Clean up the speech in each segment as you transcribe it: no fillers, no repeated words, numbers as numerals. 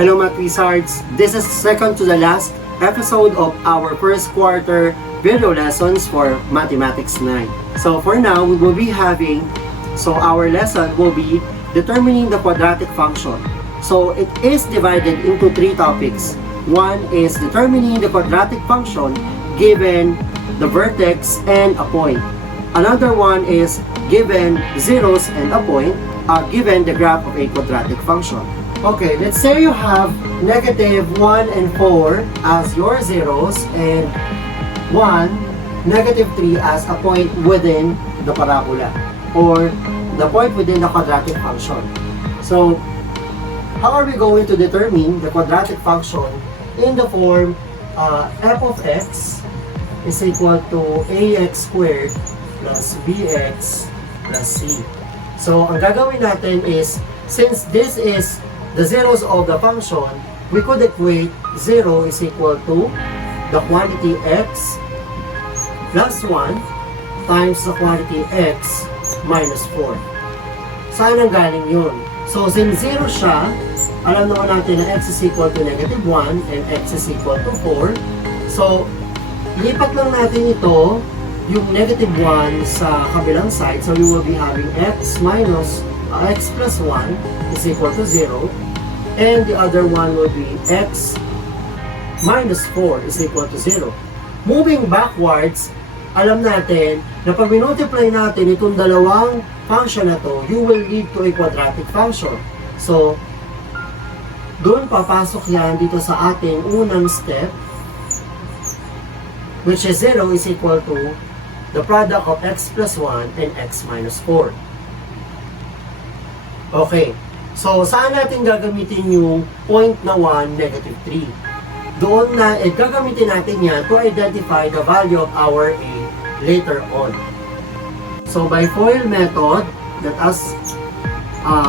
Hello Math Wizards! This is second to the last episode of our first quarter video lessons for Mathematics 9. So for now, we will be having, our lesson will be determining the quadratic function. So it is divided into three topics. One is determining the quadratic function given the vertex and a point. Another one is given zeros and a point, given the graph of a quadratic function. Okay, let's say you have negative 1 and 4 as your zeros and 1, negative 3 as a point within the parabola or the point within the quadratic function. So, how are we going to determine the quadratic function in the form f of x is equal to ax squared plus bx plus c. So, ang gagawin natin is, since this is the zeros of the function, we could equate 0 is equal to the quantity x plus 1 times the quantity x minus 4. Saan ang galing yun? So, since 0 siya, alam naman natin na x is equal to negative 1 and x is equal to 4. So, lipat lang natin ito, yung negative 1 sa kabilang side. So, you will be having x minus x plus 1 is equal to 0, and the other one will be x minus 4 is equal to 0. Moving backwards, alam natin na pag multiply natin itong dalawang function na to, you will lead to a quadratic function. So, doon papasok yan dito sa ating unang step, which is 0 is equal to the product of x plus 1 and x minus 4. Okay, so saan natin gagamitin yung point na 1, negative 3? Doon na, gagamitin natin yan to identify the value of our a later on. So by FOIL method, let us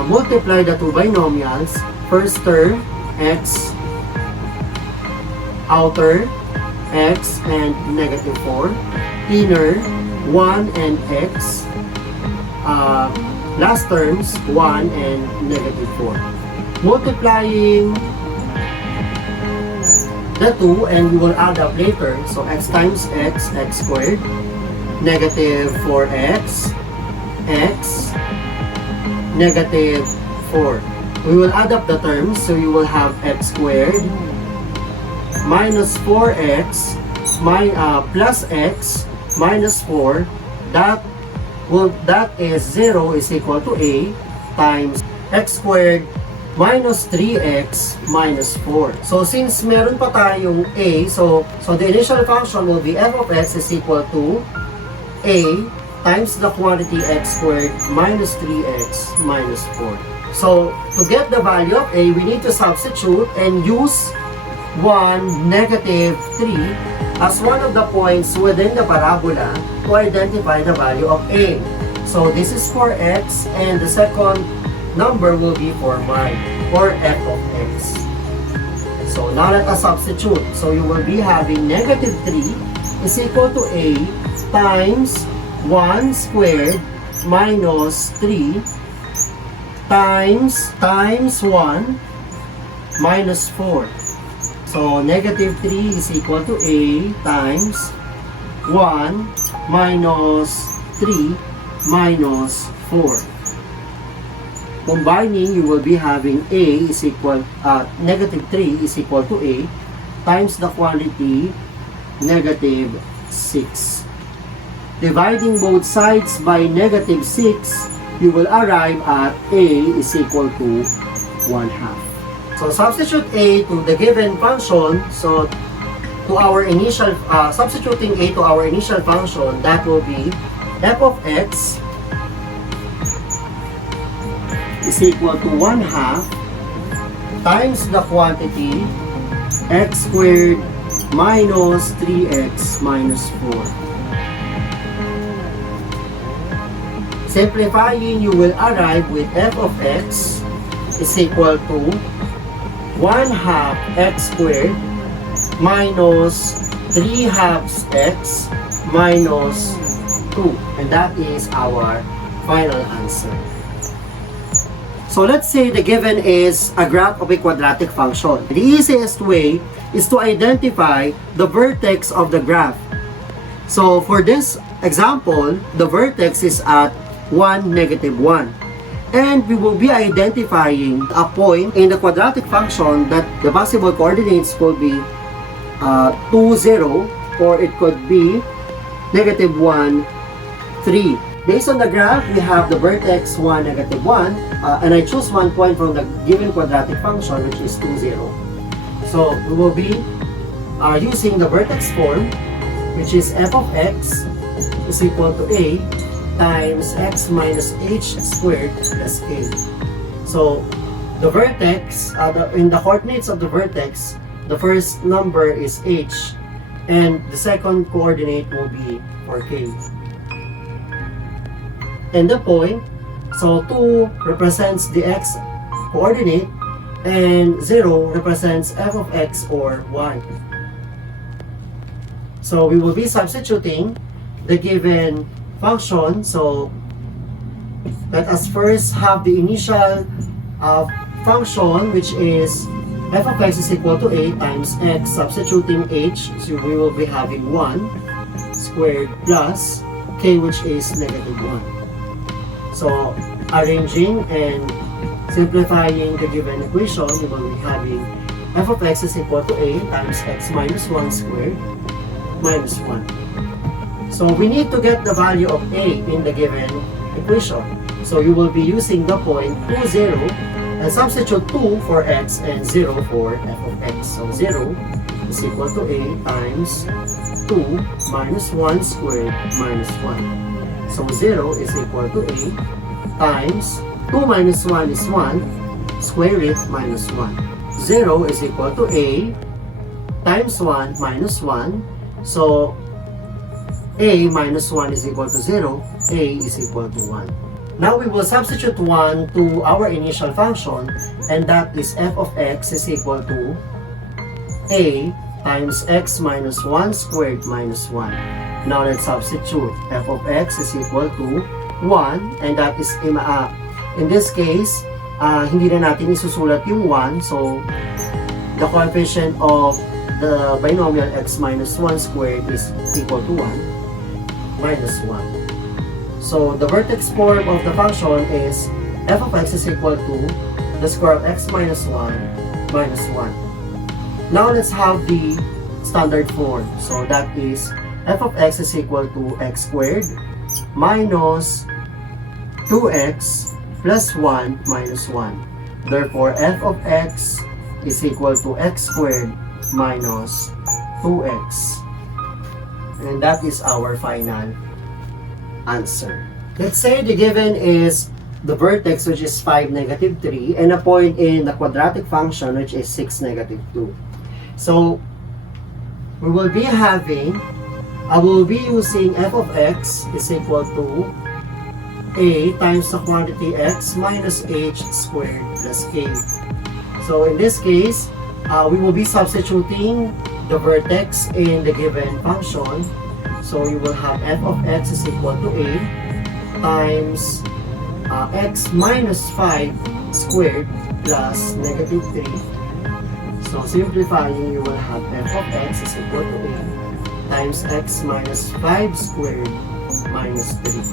multiply the two binomials. First term, x, outer, x and negative 4, inner, 1 and x, last terms, 1 and negative 4. Multiplying the two, and we will add up later. So, x times x, x squared, negative 4x, x, negative 4. We will add up the terms, so you will have x squared, minus 4x, plus x, minus 4, that is 0 is equal to a times x squared minus 3x minus 4. So, since meron pa tayong a, so the initial function will be f of x is equal to a times the quantity x squared minus 3x minus 4. So, to get the value of a, we need to substitute and use 1, negative 3 as one of the points within the parabola to identify the value of a. So this is for x, and the second number will be for y, or f of x. So now let us substitute. So you will be having negative 3 is equal to a times 1 squared minus 3 times 1 minus 4. So, negative 3 is equal to a times 1 minus 3 minus 4. Combining, you will be having a is equal, negative 3 is equal to a times the quantity negative 6. Dividing both sides by negative 6, you will arrive at a is equal to 1/2. So, substitute a to the given function. So, to our initial, substituting a to our initial function, that will be f of x is equal to 1/2 times the quantity x squared minus 3x minus 4. Simplifying, you will arrive with f of x is equal to 1/2 x squared minus 3/2 x minus 2. And that is our final answer. So let's say the given is a graph of a quadratic function. The easiest way is to identify the vertex of the graph. So for this example, the vertex is at 1, -1. And we will be identifying a point in the quadratic function that the possible coordinates could be 2, 0, or it could be -1, 3. Based on the graph, we have the vertex 1, -1, and I choose one point from the given quadratic function, which is 2, 0. So we will be using the vertex form, which is f of x is equal to a times x minus h squared plus k. So the vertex, in the coordinates of the vertex, the first number is h, and the second coordinate will be for k. And the point, so 2 represents the x coordinate, and 0 represents f of x or y. So we will be substituting the given function. So let us first have the initial function, which is f of x is equal to a times x, substituting h, so we will be having 1 squared plus k, which is -1. So arranging and simplifying the given equation, we will be having f of x is equal to a times x minus 1 squared minus 1. So we need to get the value of a in the given equation. So you will be using the point 2, 0, and substitute 2 for x and 0 for f of x. So 0 is equal to a times 2 minus 1 squared minus 1. So 0 is equal to a times 2 minus 1 is 1, square root minus 1. 0 is equal to a times 1 minus 1. So a minus 1 is equal to 0, a is equal to 1. Now we will substitute 1 to our initial function, and that is f of x is equal to a times x minus 1 squared minus 1. Now let's substitute. F of x is equal to 1, and that is in this case, hindi na natin isusulat yung 1, so the coefficient of the binomial x minus 1 squared is equal to 1 minus 1. So the vertex form of the function is f of x is equal to the square of x minus 1 minus 1. Now let's have the standard form. So that is f of x is equal to x squared minus 2x plus 1 minus 1. Therefore, f of x is equal to x squared minus 2x. And that is our final answer. Let's say the given is the vertex, which is 5, -3, and a point in the quadratic function, which is 6, -2. So we will be having, I will be using f of x is equal to a times the quantity x minus h squared plus k. So in this case, we will be substituting the vertex in the given function. So you will have f of x is equal to a times x minus 5 squared plus -3. So simplifying, you will have f of x is equal to a times x minus 5 squared minus 3.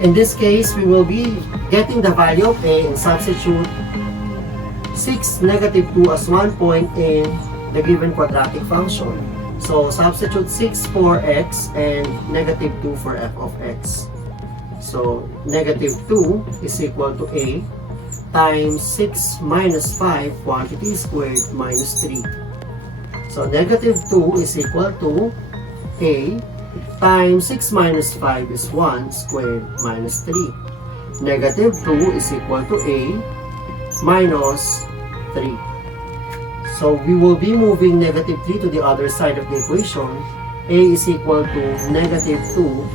In this case, we will be getting the value of a and substitute 6, -2 as one point in the given quadratic function. So substitute 6 for x and -2 for f of x. So -2 is equal to a times 6 minus 5 quantity squared minus 3. So -2 is equal to a times 6 minus 5 is 1 squared minus 3. -2 is equal to a minus 3. So we will be moving -3 to the other side of the equation. A is equal to -2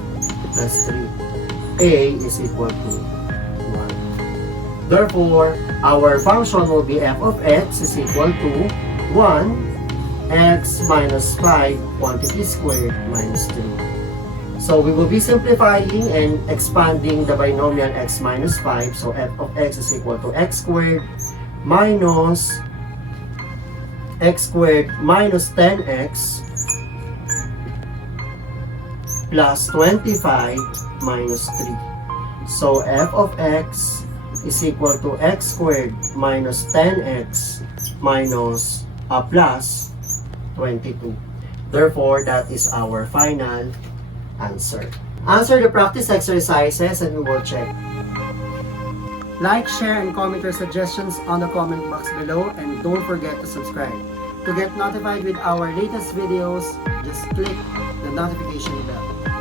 plus 3. A is equal to 1. Therefore, our function will be f of x is equal to 1 x minus 5 quantity squared minus 3. So we will be simplifying and expanding the binomial x minus 5. So f of x is equal to x squared minus x squared minus 10x plus 25 minus 3. So f of x is equal to x squared minus 10x minus plus 22. Therefore, that is our final answer. Answer the practice exercises and we will check. Like, share, and comment your suggestions on the comment box below, and don't forget to subscribe. To get notified with our latest videos, just click the notification bell.